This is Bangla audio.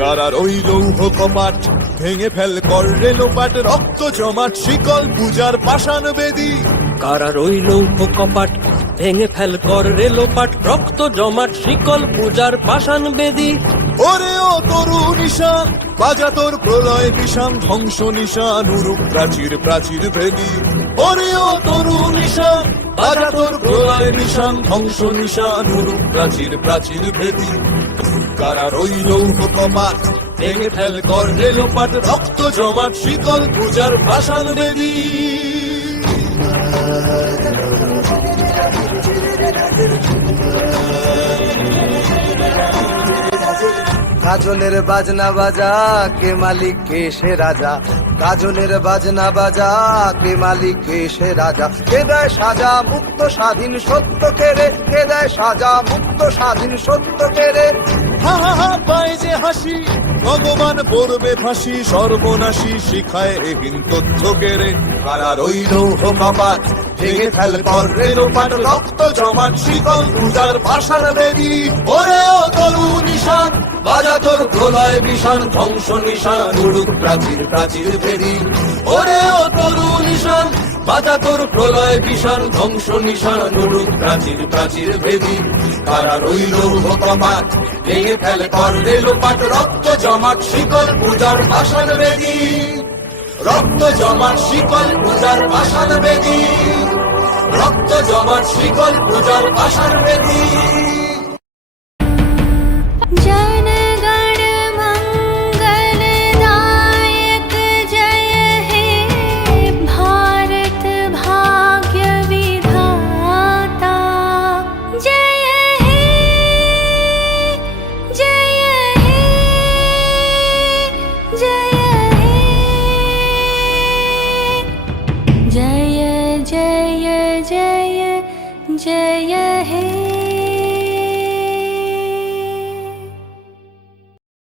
কারার ওই লৌহ কপাট ভেঙে ফেল কর রেলোপাট, রক্ত জমাট শিকল পূজার পাষাণ বেদী। কারার ওই লৌহ কপাট ভেঙে ফেল কর রেলোপাট, রক্ত জমাট শিকল পূজার পাষাণ বেদী। ওরে ও তরু নিশান বাজা তোর প্রলয় বিষান, ধ্বংস নিশান উরুপ প্রাচীর প্রাচীর ভেদী। ওরে ও তরু নিশান বাজা তোর প্রলয় নিশান, ধ্বংস নিশান উরুপ প্রাচীর প্রাচীর ভেদী। কারার ওই লৌহ কপাট ভেঙে ফেল কর রেলোপাট, রক্ত জমাট শিকল পূজার পাষাণ বেদী। গাজনের বাজনা বাজা, কে মালিক কে সে রাজা। গাজনের বাজনা বাজা, কে মালিক কে সে রাজা। কে দেয় সাজা মুক্ত স্বাধীন সত্য কেড়ে, কে দেয় সাজা মুক্ত স্বাধীন সত্য কেড়ে। হা হা হা পায় যে হাসি, ভগবান পড়বে ফাঁসি, সর্বনাশী শিখায় এহীন তথ্য কেড়ে। কারার ওই লৌহ কপাট ভেঙে ফেল কর রেলোপাট, রক্ত জমাট শিকল পূজার পাষাণ বেদী। ওরে ও তরু নিশান বাজা তোর প্রলয় বিষান, ধ্বংস নিশান উড়ুক প্রাচীর প্রাচীর ভেদী। ওরে ও তরু নিশান বাজা তোর প্রলয় বিষান, ধ্বংস নিশান উড়ুক প্রাচীর প্রাচীর ভেদী। কারার ওই লৌহ কপাট ভেঙে ফেল কর রেলোপাট, রক্ত জমাট শিকল পূজার পাষাণ বেদী। রক্ত জমাট শিকল পূজার পাষাণ বেদী। রক্ত জমাট শিকল পূজার পাষাণ বেদী। जय जय जय जय हे।